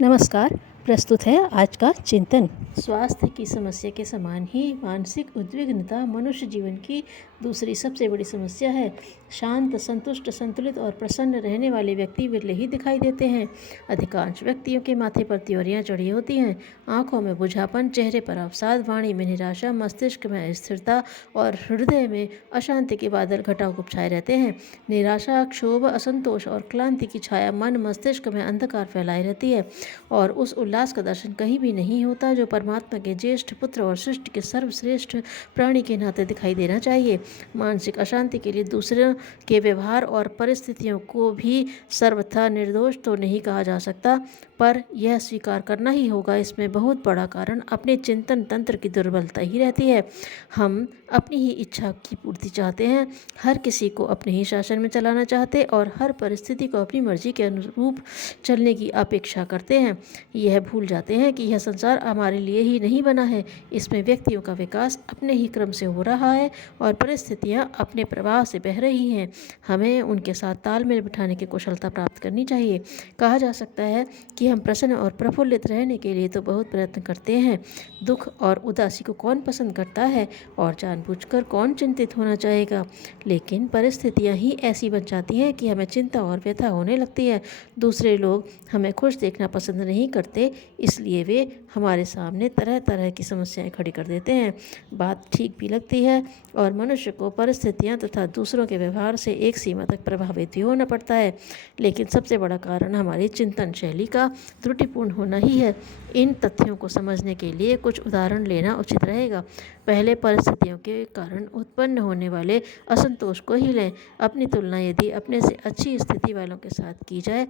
नमस्कार। प्रस्तुत है आज का चिंतन। स्वास्थ्य की समस्या के समान ही मानसिक उद्विग्नता मनुष्य जीवन की दूसरी सबसे बड़ी समस्या है। शांत, संतुष्ट, संतुलित और प्रसन्न रहने वाले व्यक्ति विरले ही दिखाई देते हैं। अधिकांश व्यक्तियों के माथे पर त्योरियां चढ़ी होती हैं, आंखों में बुझापन, चेहरे पर अवसाद, वाणी में निराशा, मस्तिष्क में अस्थिरता और हृदय में अशांति के बादल घटाव छाए रहते हैं। निराशा, क्षोभ, असंतोष और क्लांति की छाया मन मस्तिष्क में अंधकार फैलाए रहती है और उस उल्लास का दर्शन कहीं भी नहीं होता जो परमात्मा के ज्येष्ठ पुत्र और सृष्टि के सर्वश्रेष्ठ प्राणी के नाते दिखाई देना चाहिए। मानसिक अशांति के लिए दूसरों के व्यवहार और परिस्थितियों को भी सर्वथा निर्दोष तो नहीं कहा जा सकता, पर यह स्वीकार करना ही होगा इसमें बहुत बड़ा कारण अपने चिंतन तंत्र की दुर्बलता ही रहती है। हम अपनी ही इच्छा की पूर्ति चाहते हैं, हर किसी को अपने ही शासन में चलाना चाहते और हर परिस्थिति को अपनी मर्जी के अनुरूप चलने की अपेक्षा करते हैं। यह भूल जाते हैं कि यह संसार हमारे लिए ही नहीं बना है, इसमें व्यक्तियों का विकास अपने ही क्रम से हो रहा है और परिस्थितियां अपने प्रवाह से बह रही हैं। हमें उनके साथ तालमेल बिठाने की कुशलता प्राप्त करनी चाहिए। कहा जा सकता है कि हम प्रसन्न और प्रफुल्लित रहने के लिए तो बहुत प्रयत्न करते हैं। दुख और उदासी को कौन पसंद करता है और जानबूझकर कौन चिंतित होना चाहेगा, लेकिन परिस्थितियां ही ऐसी बन जाती हैं कि हमें चिंता और व्यथा होने लगती है। दूसरे लोग हमें खुश देखना पसंद नहीं करते, इसलिए वे हमारे सामने तरह तरह की समस्याएं खड़ी कर देते हैं। बात ठीक भी लगती है और मनुष्य को परिस्थितियां तथा दूसरों के व्यवहार से एक सीमा तक प्रभावित भी होना पड़ता है, लेकिन सबसे बड़ा कारण हमारी चिंतन शैली का त्रुटिपूर्ण होना ही है। इन तथ्यों को समझने के लिए कुछ उदाहरण लेना उचित रहेगा। पहले परिस्थितियों के कारण उत्पन्न होने वाले असंतोष को ही लें। अपनी तुलना यदि अपने से अच्छी स्थिति वालों के साथ की जाए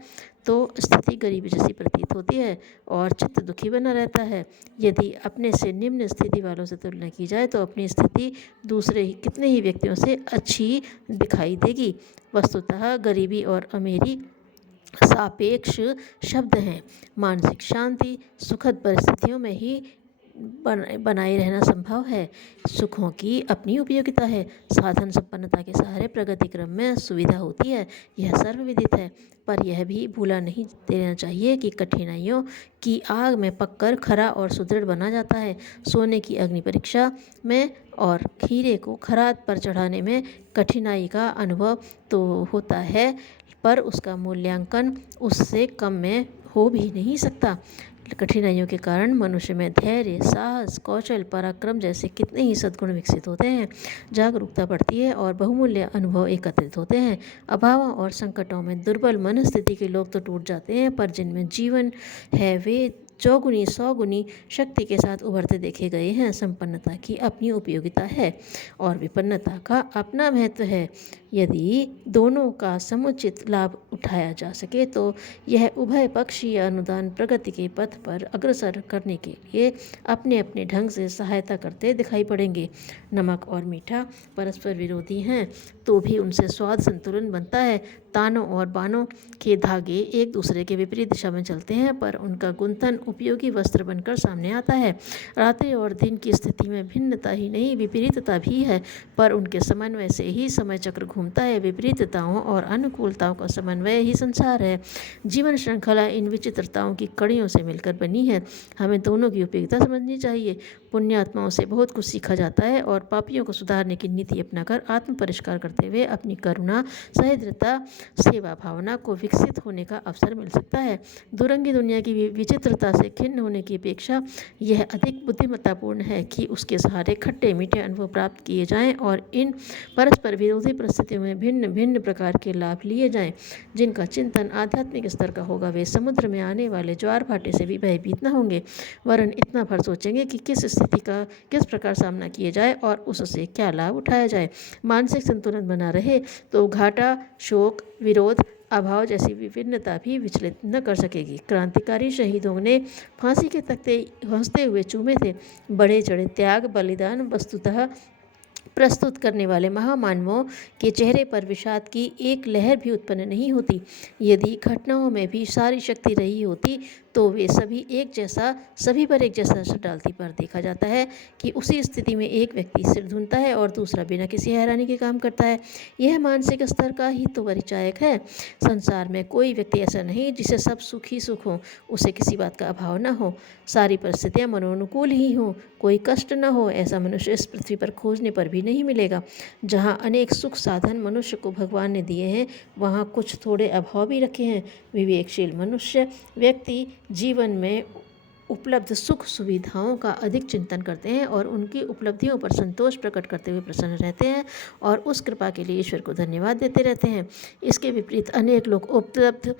तो स्थिति गरीबी जैसी प्रतीत होती है और चित्त दुखी बना रहता है। यदि अपने से निम्न स्थिति वालों से तुलना की जाए तो अपनी स्थिति दूसरे ही कितने ही व्यक्तियों से अच्छी दिखाई देगी। वस्तुतः गरीबी और अमीरी सापेक्ष शब्द हैं। मानसिक शांति सुखद परिस्थितियों में ही बनाए रहना संभव है। सुखों की अपनी उपयोगिता है। साधन संपन्नता के सहारे प्रगति क्रम में सुविधा होती है, यह सर्वविदित है, पर यह भी भूला नहीं देना चाहिए कि कठिनाइयों की आग में पककर खरा और सुदृढ़ बना जाता है। सोने की अग्नि परीक्षा में और हीरे को खराद पर चढ़ाने में कठिनाई का अनुभव तो होता है, पर उसका मूल्यांकन उससे कम में हो भी नहीं सकता। कठिनाइयों के कारण मनुष्य में धैर्य, साहस, कौशल, पराक्रम जैसे कितने ही सद्गुण विकसित होते हैं। जागरूकता बढ़ती है और बहुमूल्य अनुभव एकत्रित होते हैं। अभावों और संकटों में दुर्बल मनस्थिति के लोग तो टूट जाते हैं, पर जिनमें जीवन है वे चौगुनी सौगुनी शक्ति के साथ उभरते देखे गए हैं। संपन्नता की अपनी उपयोगिता है और विपन्नता का अपना महत्व है। यदि दोनों का समुचित लाभ उठाया जा सके तो यह उभय पक्षीय अनुदान प्रगति के पथ पर अग्रसर करने के लिए अपने अपने ढंग से सहायता करते दिखाई पड़ेंगे। नमक और मीठा परस्पर विरोधी हैं तो भी उनसे स्वाद संतुलन बनता है। तानों और बानों के धागे एक दूसरे के विपरीत दिशा में चलते हैं, पर उनका गुंथन उपयोगी वस्त्र बनकर सामने आता है। रात्रि और दिन की स्थिति में भिन्नता ही नहीं विपरीतता भी है, पर उनके समन्वय से ही समय चक्र घूमता है। विपरीतताओं और अनुकूलताओं का समन्वय ही संसार है। जीवन श्रृंखला इन विचित्रताओं की कड़ियों से मिलकर बनी है। हमें दोनों की उपयोगिता समझनी चाहिए। पुण्यात्माओं से बहुत कुछ सीखा जाता है और पापियों को सुधारने की नीति अपनाकर आत्म परिष्कार करते हुए अपनी करुणा, सह्यद्रता, सेवा भावना को विकसित होने का अवसर मिल सकता है। दुरंगी दुनिया की विचित्रता से खिन्न होने की अपेक्षा यह अधिक बुद्धिमत्तापूर्ण है कि उसके सहारे खट्टे मीठे अनुभव प्राप्त किए जाएं और इन परस्पर विरोधी परिस्थितियों में भिन्न भिन्न प्रकार के लाभ लिए जाएं। जिनका चिंतन आध्यात्मिक स्तर का होगा वे समुद्र में आने वाले ज्वार भाटे से भी भयभीत न होंगे, वरन इतना भर सोचेंगे कि किस स्थिति का किस प्रकार सामना किया जाए और उससे क्या लाभ उठाया जाए। मानसिक संतुलन बना रहे तो घाटा, शोक, विरोध, अभाव जैसी विभिन्नता भी विचलित न कर सकेगी। क्रांतिकारी शहीदों ने फांसी के तख्ते हंसते हुए चूमे थे। बढ़े चढ़े त्याग, बलिदान वस्तुतः प्रस्तुत करने वाले महामानवों के चेहरे पर विषाद की एक लहर भी उत्पन्न नहीं होती। यदि घटनाओं में भी सारी शक्ति रही होती तो वे सभी पर एक जैसा असर डालती, पर देखा जाता है कि उसी स्थिति में एक व्यक्ति सिर धुनता है और दूसरा बिना किसी हैरानी के काम करता है। यह मानसिक स्तर का ही तो परिचायक है। संसार में कोई व्यक्ति ऐसा नहीं जिसे सब सुख ही सुख हो, उसे किसी बात का अभाव न हो, सारी परिस्थितियां मनोनुकूल ही हो, कोई कष्ट न हो। ऐसा मनुष्य इस पृथ्वी पर खोजने पर भी नहीं मिलेगा। जहाँ अनेक सुख साधन मनुष्य को भगवान ने दिए हैं, वहाँ कुछ थोड़े अभाव भी रखे हैं। विवेकशील मनुष्य व्यक्ति जीवन में उपलब्ध सुख सुविधाओं का अधिक चिंतन करते हैं और उनकी उपलब्धियों पर संतोष प्रकट करते हुए प्रसन्न रहते हैं और उस कृपा के लिए ईश्वर को धन्यवाद देते रहते हैं। इसके विपरीत अनेक लोग उपलब्ध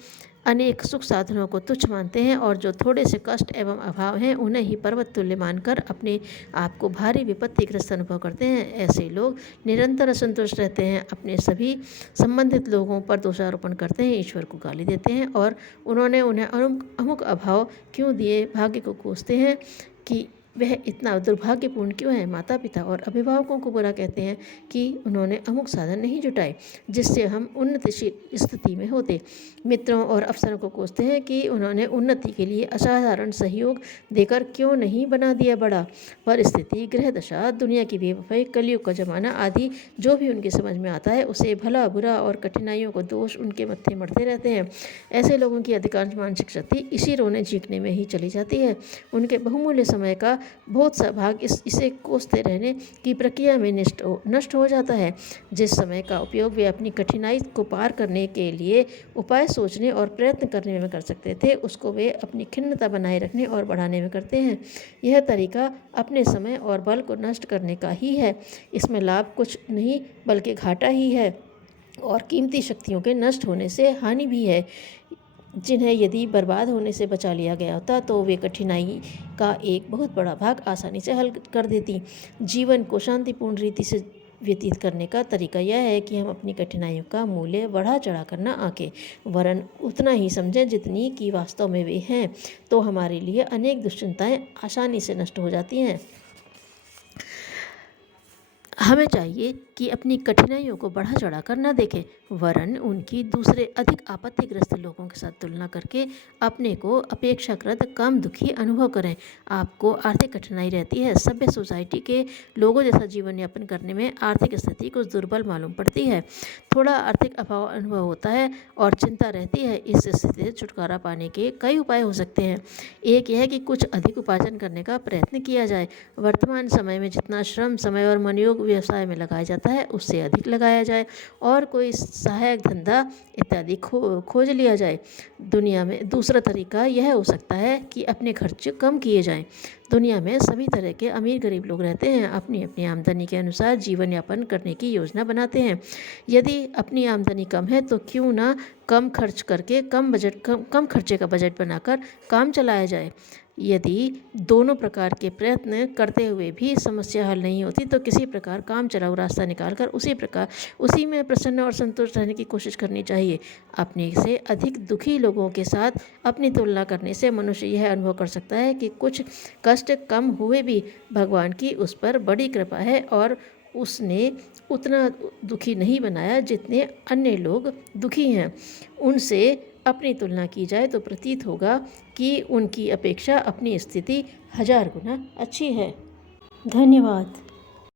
अनेक सुख साधनों को तुच्छ मानते हैं और जो थोड़े से कष्ट एवं अभाव हैं उन्हें ही पर्वत तुल्य मानकर अपने आप को भारी विपत्तिग्रस्त अनुभव करते हैं। ऐसे लोग निरंतर असंतुष्ट रहते हैं, अपने सभी संबंधित लोगों पर दोषारोपण करते हैं, ईश्वर को गाली देते हैं और उन्हें अमुक अभाव क्यों दिए, भाग्य को कोसते हैं कि वह इतना दुर्भाग्यपूर्ण क्यों है। माता पिता और अभिभावकों को बुरा कहते हैं कि उन्होंने अमुक साधन नहीं जुटाए जिससे हम उन्नतिशील स्थिति में होते। मित्रों और अफसरों को कोसते हैं कि उन्होंने उन्नति के लिए असाधारण सहयोग देकर क्यों नहीं बना दिया बड़ा। परिस्थिति, गृह दशा, दुनिया की बेवफाई, कलयुग का जमाना आदि जो भी उनकी समझ में आता है उसे भला बुरा और कठिनाइयों को दोष उनके मत्थे मढ़ते रहते हैं। ऐसे लोगों की अधिकांश मानसिक शक्ति इसी रोने चीखने में ही चली जाती है। उनके बहुमूल्य समय का बहुत सा भाग इसे कोसते रहने की प्रक्रिया में नष्ट हो जाता है। जिस समय का उपयोग वे अपनी कठिनाई को पार करने के लिए उपाय सोचने और प्रयत्न करने में कर सकते थे, उसको वे अपनी खिन्नता बनाए रखने और बढ़ाने में करते हैं। यह तरीका अपने समय और बल को नष्ट करने का ही है। इसमें लाभ कुछ नहीं बल्कि घाटा ही है और कीमती शक्तियों के नष्ट होने से हानि भी है, जिन्हें यदि बर्बाद होने से बचा लिया गया होता तो वे कठिनाई का एक बहुत बड़ा भाग आसानी से हल कर देती। जीवन को शांतिपूर्ण रीति से व्यतीत करने का तरीका यह है कि हम अपनी कठिनाइयों का मूल्य बढ़ा चढ़ा कर न आंकें, वरन उतना ही समझें जितनी कि वास्तव में वे हैं, तो हमारे लिए अनेक दुश्चिंताएं आसानी से नष्ट हो जाती हैं। हमें चाहिए कि अपनी कठिनाइयों को बढ़ा चढ़ा कर न देखें, वरन उनकी दूसरे अधिक आपत्तिग्रस्त लोगों के साथ तुलना करके अपने को अपेक्षाकृत कम दुखी अनुभव करें। आपको आर्थिक कठिनाई रहती है, सभ्य सोसाइटी के लोगों जैसा जीवन यापन करने में आर्थिक स्थिति कुछ दुर्बल मालूम पड़ती है, थोड़ा आर्थिक अभाव अनुभव होता है और चिंता रहती है। इस स्थिति से छुटकारा पाने के कई उपाय हो सकते हैं। एक यह कि कुछ अधिक उपार्जन करने का प्रयत्न किया जाए। वर्तमान समय में जितना श्रम, समय और मनोयोग व्यवसाय में लगाया जाता है उससे अधिक लगाया जाए और कोई सहायक धंधा इत्यादि खोज लिया जाए। दुनिया में दूसरा तरीका यह हो सकता है कि अपने खर्च कम किए जाएं। दुनिया में सभी तरह के अमीर गरीब लोग रहते हैं, अपनी अपनी आमदनी के अनुसार जीवन यापन करने की योजना बनाते हैं। यदि अपनी आमदनी कम है तो क्यों ना कम खर्च करके कम खर्चे का बजट बनाकर काम चलाया जाए। यदि दोनों प्रकार के प्रयत्न करते हुए भी समस्या हल नहीं होती तो किसी प्रकार काम चलाऊ रास्ता निकालकर उसी में प्रसन्न और संतुष्ट रहने की कोशिश करनी चाहिए। अपने से अधिक दुखी लोगों के साथ अपनी तुलना करने से मनुष्य यह अनुभव कर सकता है कि कुछ कष्ट कम हुए भी भगवान की उस पर बड़ी कृपा है और उसने उतना दुखी नहीं बनाया जितने अन्य लोग दुखी हैं। उनसे अपनी तुलना की जाए तो प्रतीत होगा कि उनकी अपेक्षा अपनी स्थिति 1000 गुना अच्छी है। धन्यवाद।